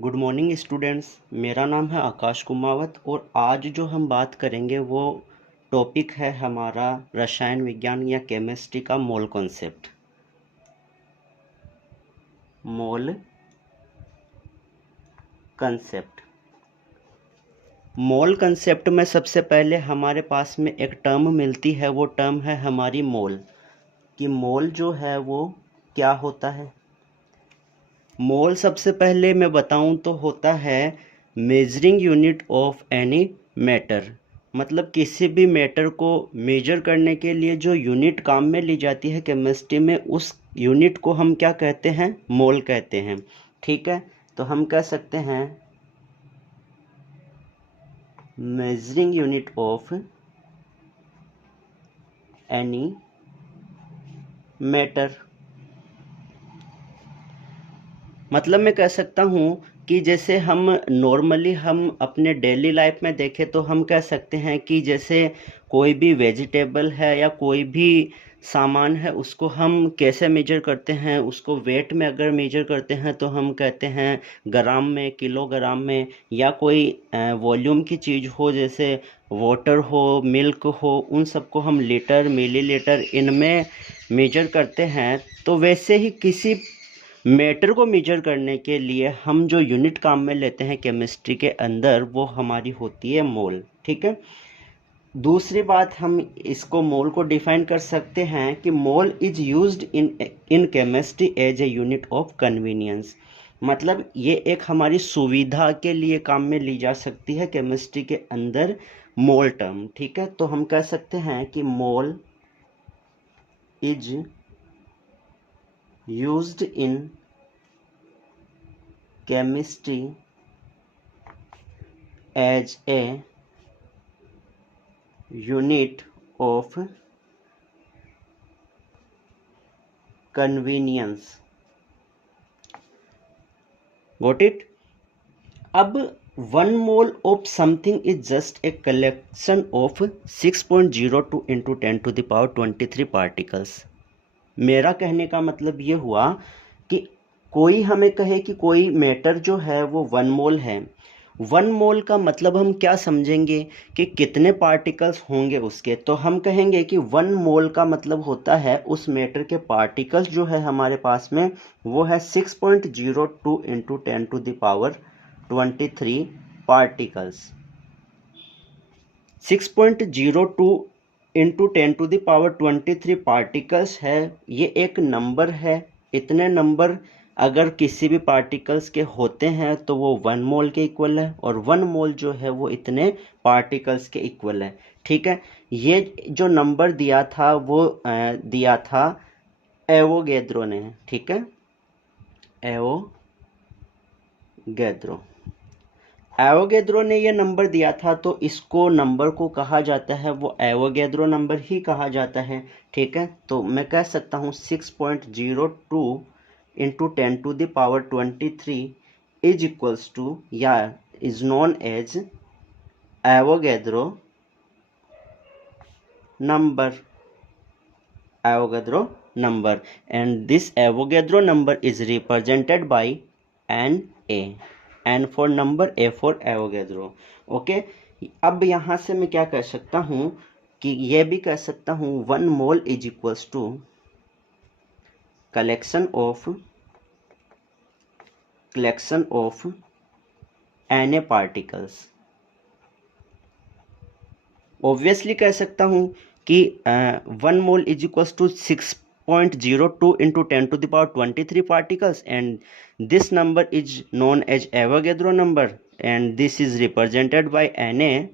Good morning students. मेरा नाम है आकाश कुमावत और आज जो हम बात करेंगे वो टॉपिक है हमारा रसायन विज्ञान या केमिस्ट्री का मोल कॉन्सेप्ट। मोल कंसेप्ट मोल कंसेप्ट में सबसे पहले हमारे पास में एक टर्म मिलती है, वो टर्म है हमारी मोल। कि मोल जो है वो क्या होता है। मोल सबसे पहले मैं बताऊं तो होता है measuring unit of any matter. मतलब किसी भी मैटर को मेजर करने के लिए जो यूनिट काम में ली जाती है केमिस्ट्री में, उस यूनिट को हम क्या कहते हैं, मोल कहते हैं। ठीक है, तो हम कह सकते हैं measuring unit of any matter. मतलब मैं कह सकता हूँ कि जैसे हम नॉर्मली हम अपने डेली लाइफ में देखें तो हम कह सकते हैं कि जैसे कोई भी वेजिटेबल है या कोई भी सामान है, उसको हम कैसे मेजर करते हैं। उसको वेट में अगर मेजर करते हैं तो हम कहते हैं ग्राम में, किलोग्राम में, या कोई वॉल्यूम की चीज़ हो जैसे वाटर हो, मिल्क हो, उन सबको हम लीटर, मिलीलीटर इनमें मेजर करते हैं। तो वैसे ही किसी मैटर को मेजर करने के लिए हम जो यूनिट काम में लेते हैं केमिस्ट्री के अंदर, वो हमारी होती है मोल। ठीक है, दूसरी बात हम इसको मोल को डिफाइन कर सकते हैं कि mole is used in chemistry as a unit of convenience. मतलब ये एक हमारी सुविधा के लिए काम में ली जा सकती है केमिस्ट्री के अंदर मोल टर्म। ठीक है, तो हम कह सकते हैं कि mole is used in chemistry as a unit of convenience. Got it? अब 1 mole of something is just a collection of 6.02 into 10 to the power 23 particles. मेरा कहने का मतलब ये हुआ कि कोई हमें कहे कि कोई मैटर जो है वो 1 मोल है। 1 मोल का मतलब हम क्या समझेंगे कि कितने पार्टिकल्स होंगे उसके। तो हम कहेंगे कि 1 मोल का मतलब होता है उस मैटर के पार्टिकल्स जो है हमारे पास में वो है 6.02 into 10 to the power 23 particles. 6.02 into 10 to the power 23 particles है, ये एक नंबर है। इतने नंबर अगर किसी भी पार्टिकल्स के होते हैं तो वो 1 मोल के इक्वल है, और 1 मोल जो है वो इतने पार्टिकल्स के इक्वल है। ठीक है, ये जो नंबर दिया था वो दिया था एवोगैद्रो ने। ठीक है, एवोगैद्रो ने ये नंबर दिया था, तो इसको नंबर को कहा जाता है वो एवोगैद्रो नंबर ही कहा जाता है। ठीक है, तो मैं कह सकता हूँ 6.02 into 10 to the power 23 is equals to या is known as Avogadro number and this Avogadro number is represented by N for number, A for Avogadro. Okay, अब यहाँ से मैं क्या कह सकता हूँ कि ये भी कह सकता हूँ 1 mole is equals to collection of Na particles. Obviously कह सकता हूँ कि 1 mole is equals to 6.02 into 10 to the power 23 particles, and this number is known as Avogadro number, and this is represented by Na.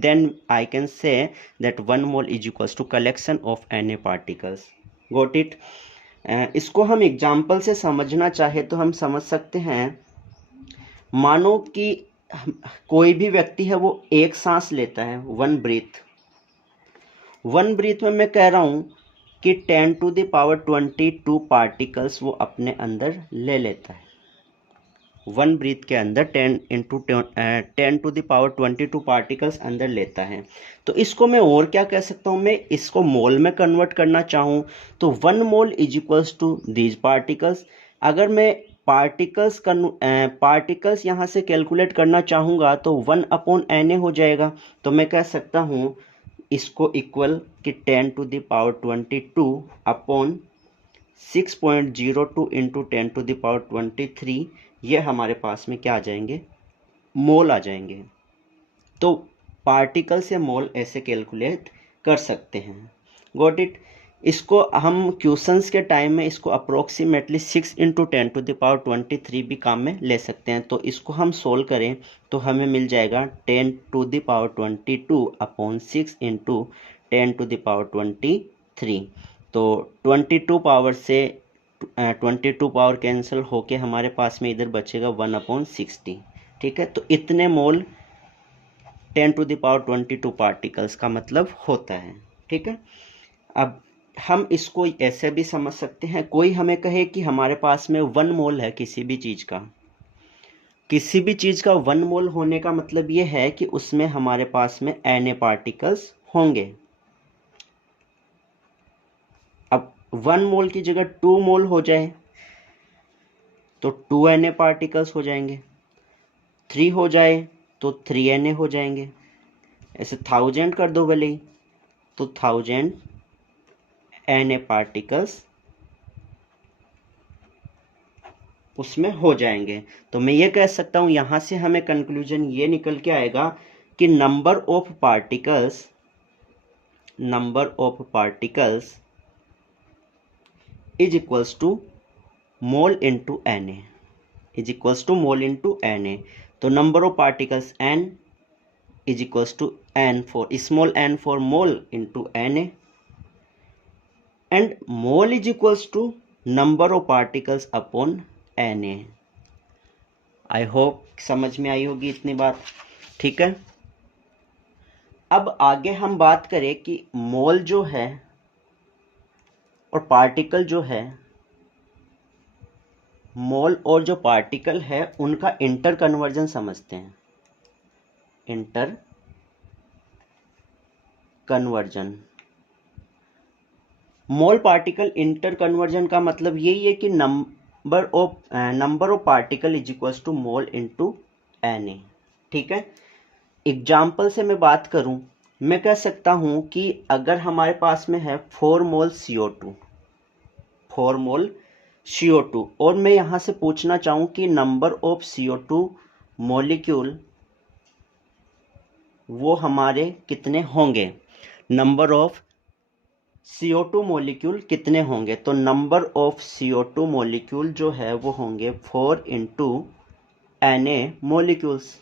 Then I can say that 1 mole is equals to collection of Na particles. Got it? इसको हम example से समझना चाहे तो हम समझ सकते हैं। मानो कि कोई भी व्यक्ति है वो एक सांस लेता है, 1 ब्रीथ में मैं कह रहा हूं कि 10 टू द पावर 22 पार्टिकल्स वो अपने अंदर ले लेता है। 1 ब्रीथ के अंदर 10 टू द पावर 22 पार्टिकल्स अंदर लेता है। तो इसको मैं और क्या कह सकता हूं, मैं इसको मोल में कन्वर्ट करना चाहूं तो 1 mole is equals to these particles. अगर मैं पार्टिकल्स यहाँ से कैलकुलेट करना चाहूँगा तो 1/Na हो जाएगा। तो मैं कह सकता हूँ इसको इक्वल कि 10⁻22 अपॉन 6.02 इंटू 10⁻23, ये हमारे पास में क्या आ जाएंगे, मोल आ जाएंगे। तो पार्टिकल से मोल ऐसे कैलकुलेट कर सकते हैं। Got it. इसको हम क्वेश्चंस के टाइम में इसको अप्रोक्सीमेटली 6 इंटू 10⁻23 भी काम में ले सकते हैं। तो इसको हम सोल्व करें तो हमें मिल जाएगा 10⁻22 अपॉन 6 इंटू 10⁻23। तो 22 पावर से 22 पावर कैंसिल होके हमारे पास में इधर बचेगा 1/60। ठीक है, तो इतने मोल 10⁻22 पार्टिकल्स का मतलब होता है। ठीक है, अब हम इसको ऐसे भी समझ सकते हैं, कोई हमें कहे कि हमारे पास में 1 मोल है किसी भी चीज़ का, किसी भी चीज़ का 1 मोल होने का मतलब ये है कि उसमें हमारे पास में Na पार्टिकल्स होंगे। अब 1 मोल की जगह 2 मोल हो जाए तो 2Na पार्टिकल्स हो जाएंगे, 3 हो जाए तो 3Na हो जाएंगे, ऐसे 1000 कर दो भले ही तो 1000 Na पार्टिकल्स उसमें हो जाएंगे। तो मैं ये कह सकता हूं यहां से हमें कंक्लूजन ये निकल के आएगा कि number of particles is equals to mole into Na, is equals to mole into Na। तो number of particles n is equals to n for small n for mole into Na, and mole is equals to number of particles upon Na। I hope समझ में आई होगी इतनी बात। ठीक है, अब आगे हम बात करें कि मोल जो है और पार्टिकल जो है, मोल और जो पार्टिकल है उनका इंटर कन्वर्जन समझते हैं। Inter conversion, mole particle inter conversion का मतलब यही है कि number of particle is equals to mole into Na। ठीक है, एग्जाम्पल से मैं बात करूं, मैं कह सकता हूं कि अगर हमारे पास में है 4 मोल CO2, 4 मोल CO2, और मैं यहां से पूछना चाहूं कि नंबर ऑफ CO2 मॉलिक्यूल वो हमारे कितने होंगे, नंबर ऑफ CO2 मॉलिक्यूल कितने होंगे। तो नंबर ऑफ CO2 मॉलिक्यूल जो है वो होंगे 4 इंटू Na मॉलिक्यूल्स।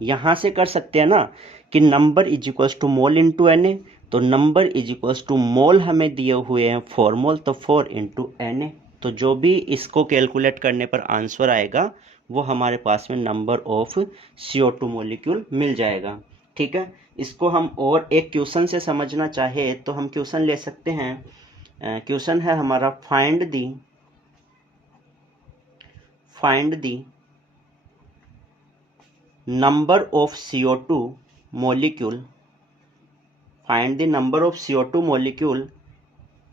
यहां से कर सकते हैं ना कि number is equals to mole into Na, तो number is equals to mole हमें दिए हुए हैं 4 मोल, तो 4 इंटू Na। तो जो भी इसको कैलकुलेट करने पर आंसर आएगा वो हमारे पास में नंबर ऑफ CO2 मॉलिक्यूल मिल जाएगा। ठीक है, इसको हम और एक क्वेश्चन से समझना चाहे तो हम क्वेश्चन ले सकते हैं। क्वेश्चन है हमारा find the number of CO2 molecule, find the number of CO2 molecule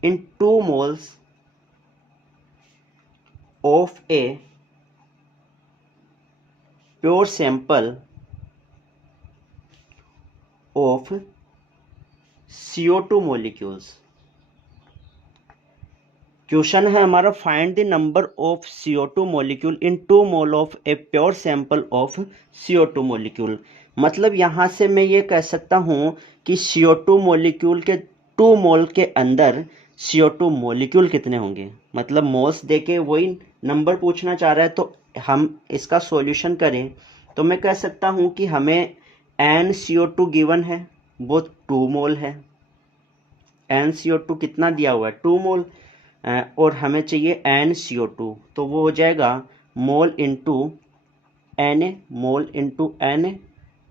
in 2 moles of a pure sample of CO2 molecules। Question है हमारा find the number of CO2 molecule in 2 mole of a pure sample of CO2 molecule. मतलब यहाँ से मैं ये कह सकता हूँ कि CO2 मॉलिक्यूल के 2 मोल के अंदर CO2 मॉलिक्यूल कितने होंगे। मतलब मोल्स देके वही नंबर पूछना चाह रहा है, तो हम इसका सॉल्यूशन करें तो मैं कह सकता हूँ कि हमें NCO2 गिवन है, वो 2 मोल है। NCO2 कितना दिया हुआ है, 2 मोल, और हमें चाहिए NCO2, तो वो हो जाएगा मोल इंटू Na, मोल इंटू Na।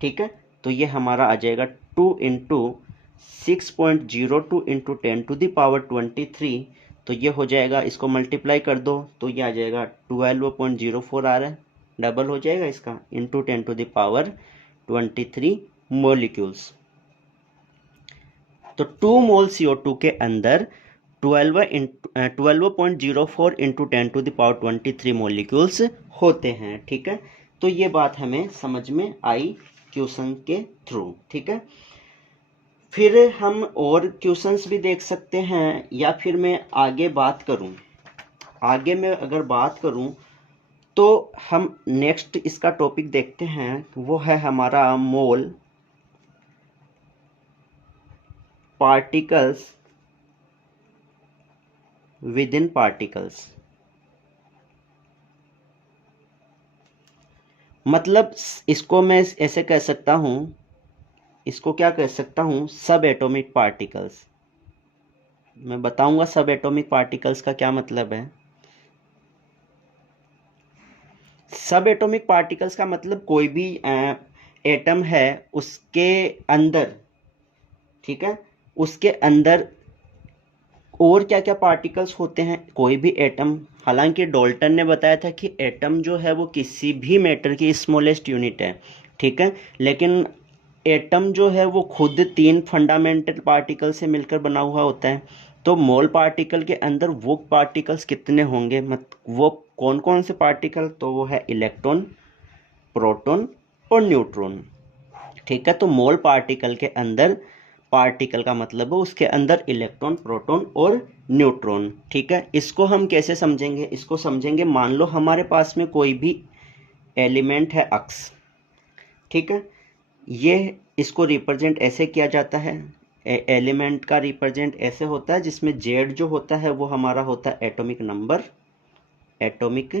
ठीक है, तो ये हमारा आ जाएगा 2 इंटू 6.02 इंटू 10⁻23। तो ये हो जाएगा, इसको मल्टीप्लाई कर दो तो ये आ जाएगा 12.04 आ रहा है, डबल हो जाएगा इसका, इंटू 10⁻23 मॉलिक्यूल्स। तो 2 मोल CO2 के अंदर 12.04 इंटू 10⁻23 मॉलिक्यूल्स होते हैं। ठीक है, तो ये बात हमें समझ में आई क्वेश्चन के थ्रू। ठीक है, फिर हम और क्वेश्चंस भी देख सकते हैं, या फिर मैं आगे बात करूं, आगे मैं अगर बात करूं तो हम नेक्स्ट इसका टॉपिक देखते हैं, वो है हमारा मोल पार्टिकल्स विद इन पार्टिकल्स। मतलब इसको मैं ऐसे कह सकता हूं, इसको क्या कह सकता हूं, सब एटॉमिक पार्टिकल्स। मैं बताऊंगा सब एटॉमिक पार्टिकल्स का क्या मतलब है। सब एटॉमिक पार्टिकल्स का मतलब कोई भी एटम है उसके अंदर, ठीक है, उसके अंदर और क्या क्या पार्टिकल्स होते हैं। कोई भी एटम, हालांकि डाल्टन ने बताया था कि एटम जो है वो किसी भी मैटर की स्मॉलेस्ट यूनिट है, ठीक है, लेकिन एटम जो है वो खुद 3 फंडामेंटल पार्टिकल से मिलकर बना हुआ होता है। तो मोल पार्टिकल के अंदर वो पार्टिकल्स कितने होंगे, वो कौन कौन से पार्टिकल, तो वो है इलेक्ट्रॉन, प्रोटॉन और न्यूट्रॉन। ठीक है, तो मोल पार्टिकल के अंदर, पार्टिकल का मतलब है उसके अंदर इलेक्ट्रॉन, प्रोटॉन और न्यूट्रॉन। ठीक है, इसको हम कैसे समझेंगे, इसको समझेंगे, मान लो हमारे पास में कोई भी एलिमेंट है अक्स, ठीक है, ये इसको रिप्रेजेंट ऐसे किया जाता है, एलिमेंट का रिप्रेजेंट ऐसे होता है जिसमें जेड जो होता है वो हमारा होता है एटॉमिक नंबर, एटॉमिक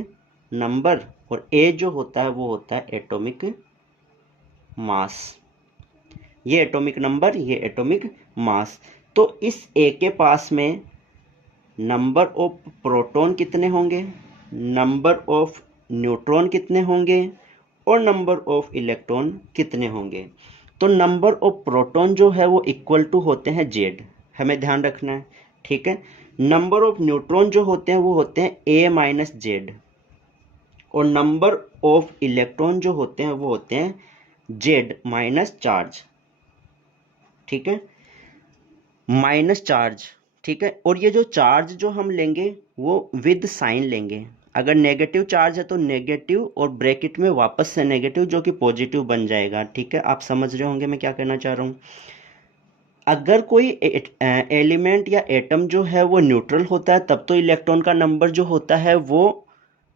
नंबर, और ए जो होता है वो होता है एटॉमिक मास। ये एटॉमिक नंबर, ये एटॉमिक मास। तो इस ए के पास में नंबर ऑफ प्रोटॉन कितने होंगे, नंबर ऑफ न्यूट्रॉन कितने होंगे, और नंबर ऑफ इलेक्ट्रॉन कितने होंगे। तो नंबर ऑफ प्रोटॉन जो है वो इक्वल टू होते हैं जेड, हमें ध्यान रखना है। ठीक है, नंबर ऑफ न्यूट्रॉन जो होते हैं वो होते हैं ए माइनस जेड, और नंबर ऑफ इलेक्ट्रॉन जो होते हैं वो होते हैं जेड माइनस चार्ज। ठीक है, माइनस चार्ज। ठीक है, और ये जो चार्ज जो हम लेंगे वो विद साइन लेंगे। अगर नेगेटिव चार्ज है तो नेगेटिव, और ब्रैकेट में वापस से नेगेटिव जो कि पॉजिटिव बन जाएगा। ठीक है, आप समझ रहे होंगे मैं क्या कहना चाह रहा हूँ। अगर कोई एलिमेंट या एटम जो है वो न्यूट्रल होता है तब तो इलेक्ट्रॉन का नंबर जो होता है वो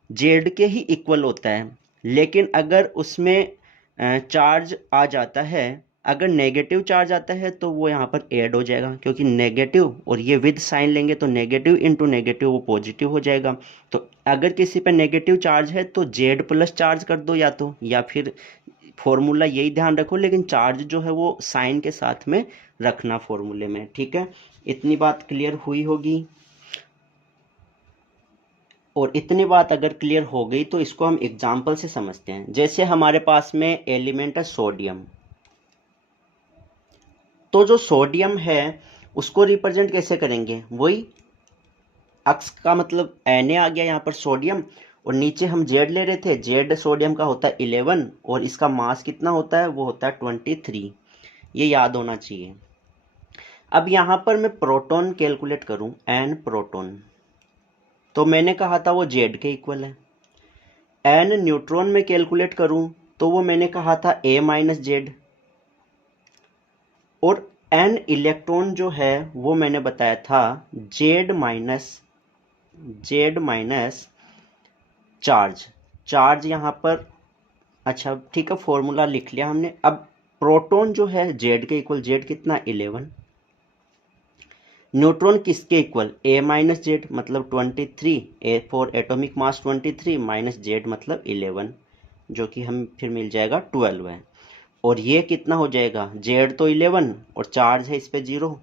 जेड के ही इक्वल होता है। लेकिन अगर उसमें चार्ज आ जाता है, अगर नेगेटिव चार्ज आता है तो वो यहाँ पर ऐड हो जाएगा, क्योंकि नेगेटिव और ये विद साइन लेंगे तो नेगेटिव इंटू नेगेटिव वो पॉजिटिव हो जाएगा। तो अगर किसी पर नेगेटिव चार्ज है तो जेड प्लस चार्ज कर दो, या तो, या फिर फॉर्मूला यही ध्यान रखो, लेकिन चार्ज जो है वो साइन के साथ में रखना फॉर्मूले में। ठीक है, इतनी बात क्लियर हुई होगी। और इतनी बात अगर क्लियर हो गई तो इसको हम एग्जाम्पल से समझते हैं। जैसे हमारे पास में एलिमेंट है सोडियम, तो जो सोडियम है उसको रिप्रेजेंट कैसे करेंगे, वही अक्स का मतलब Na आ गया यहाँ पर सोडियम, और नीचे हम जेड ले रहे थे, जेड सोडियम का होता है 11, और इसका मास कितना होता है, वो होता है 23। ये याद होना चाहिए। अब यहाँ पर मैं प्रोटॉन कैलकुलेट करूँ, एन प्रोटॉन, तो मैंने कहा था वो जेड के इक्वल है। एन न्यूट्रॉन में कैलकुलेट करूं तो वो मैंने कहा था ए माइनस जेड, और एन इलेक्ट्रॉन जो है वो मैंने बताया था जेड माइनस चार्ज। चार्ज यहाँ पर, अच्छा ठीक है, फॉर्मूला लिख लिया हमने। अब प्रोटॉन जो है जेड के इक्वल, जेड कितना 11, न्यूट्रॉन किसके इक्वल, ए माइनस जेड मतलब 23, A for atomic mass 23 minus Z मतलब 11, जो कि हम फिर मिल जाएगा 12 है। और ये कितना हो जाएगा, जेड तो 11 और चार्ज है इस पे 0,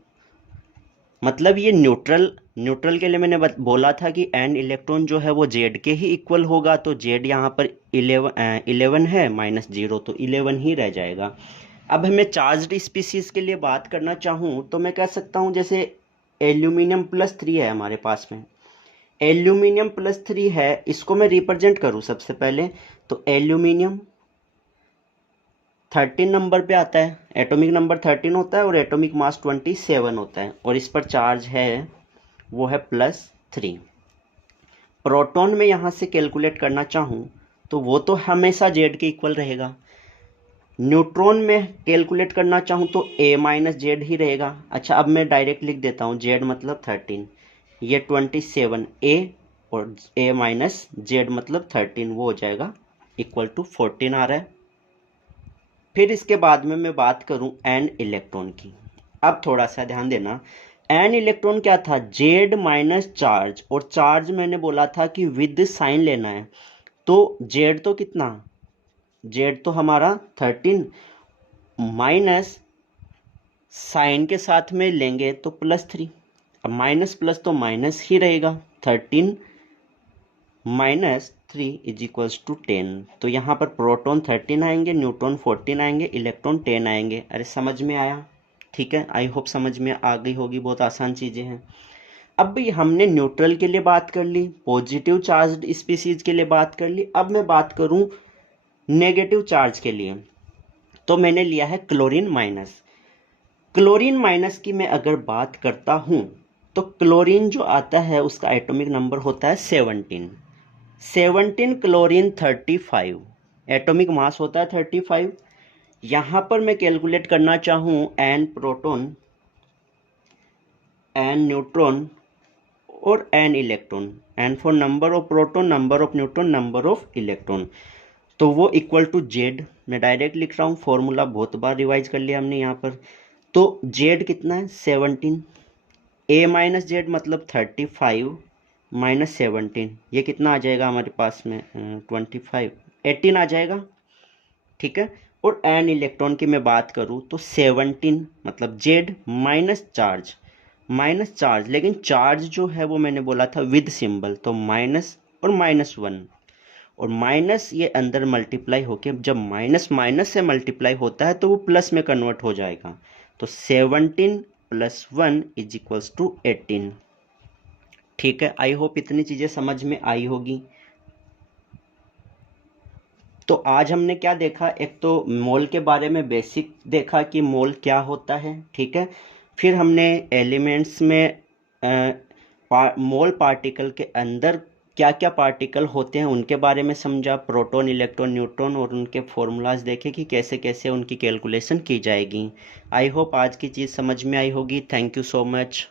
मतलब ये न्यूट्रल के लिए मैंने बोला था कि एन इलेक्ट्रॉन जो है वो जेड के ही इक्वल होगा, तो जेड यहाँ पर 11 है माइनस 0, तो 11 ही रह जाएगा। अब हमें चार्ज्ड स्पीसीज के लिए बात करना चाहूँ तो मैं कह सकता हूँ, जैसे एल्यूमिनियम +3 है हमारे पास में, एल्यूमिनियम +3 है, इसको मैं रिप्रेजेंट करूँ सबसे पहले, तो एल्यूमिनियम 13 नंबर पे आता है, एटॉमिक नंबर 13 होता है और एटॉमिक मास 27 होता है, और इस पर चार्ज है वो है +3। प्रोटॉन में यहाँ से कैलकुलेट करना चाहूँ तो वो तो हमेशा जेड के इक्वल रहेगा। न्यूट्रॉन में कैलकुलेट करना चाहूँ तो a माइनस जेड ही रहेगा। अच्छा, अब मैं डायरेक्ट लिख देता हूँ, जेड मतलब 13, ये 27a और a माइनस जेड मतलब 13, वो हो जाएगा इक्वल टू 14 आ रहा है। फिर इसके बाद में मैं बात करूँ एन इलेक्ट्रॉन की। अब थोड़ा सा ध्यान देना, एन इलेक्ट्रॉन क्या था, जेड माइनस चार्ज, और चार्ज मैंने बोला था कि विद साइन लेना है। तो जेड तो कितना, जेड तो हमारा 13 माइनस साइन के साथ में लेंगे तो +3। अब माइनस प्लस तो माइनस ही रहेगा, 13 माइनस 3 इज इक्वल्स टू 10। तो यहाँ पर प्रोटॉन 13 आएंगे, न्यूट्रॉन 14 आएंगे, इलेक्ट्रॉन 10 आएंगे। अरे समझ में आया? ठीक है, आई होप समझ में आ गई होगी, बहुत आसान चीज़ें हैं। अब हमने न्यूट्रल के लिए बात कर ली, पॉजिटिव चार्ज स्पीसीज के लिए बात कर ली। अब मैं बात करूं नेगेटिव चार्ज के लिए, तो मैंने लिया है क्लोरीन माइनस। क्लोरीन माइनस की मैं अगर बात करता हूं तो क्लोरीन जो आता है उसका एटॉमिक नंबर होता है 17 क्लोरीन 35, एटॉमिक मास होता है 35। यहां पर मैं कैलकुलेट करना चाहूं एन प्रोटॉन, एन न्यूट्रॉन और N electron, N for number of proton, number of neutron, number of electron, तो वो इक्वल टू जेड। मैं डायरेक्ट लिख रहा हूँ, फॉर्मूला बहुत बार रिवाइज कर लिया हमने यहाँ पर। तो जेड कितना है 17, ए माइनस जेड मतलब 35 माइनस 17, ये कितना आ जाएगा हमारे पास में 25, 18 आ जाएगा। ठीक है, और एन इलेक्ट्रॉन की मैं बात करूँ तो 17 मतलब जेड माइनस चार्ज, लेकिन चार्ज जो है वो मैंने बोला था विद सिंबल, तो माइनस और -1, और माइनस ये अंदर मल्टीप्लाई होके, जब माइनस माइनस से मल्टीप्लाई होता है तो वो प्लस में कन्वर्ट हो जाएगा। तो 17 + 1 इज इक्वल्स टू 18। ठीक है, आई होप इतनी चीज़ें समझ में आई होगी। तो आज हमने क्या देखा, एक तो मोल के बारे में बेसिक देखा कि मोल क्या होता है। ठीक है, फिर हमने एलिमेंट्स में मोल पार्टिकल के अंदर क्या क्या पार्टिकल होते हैं उनके बारे में समझा, प्रोटॉन, इलेक्ट्रॉन, न्यूट्रॉन, और उनके फॉर्मूलाज देखे कि कैसे कैसे उनकी कैलकुलेशन की जाएगी। आई होप आज की चीज़ समझ में आई होगी। Thank you so much.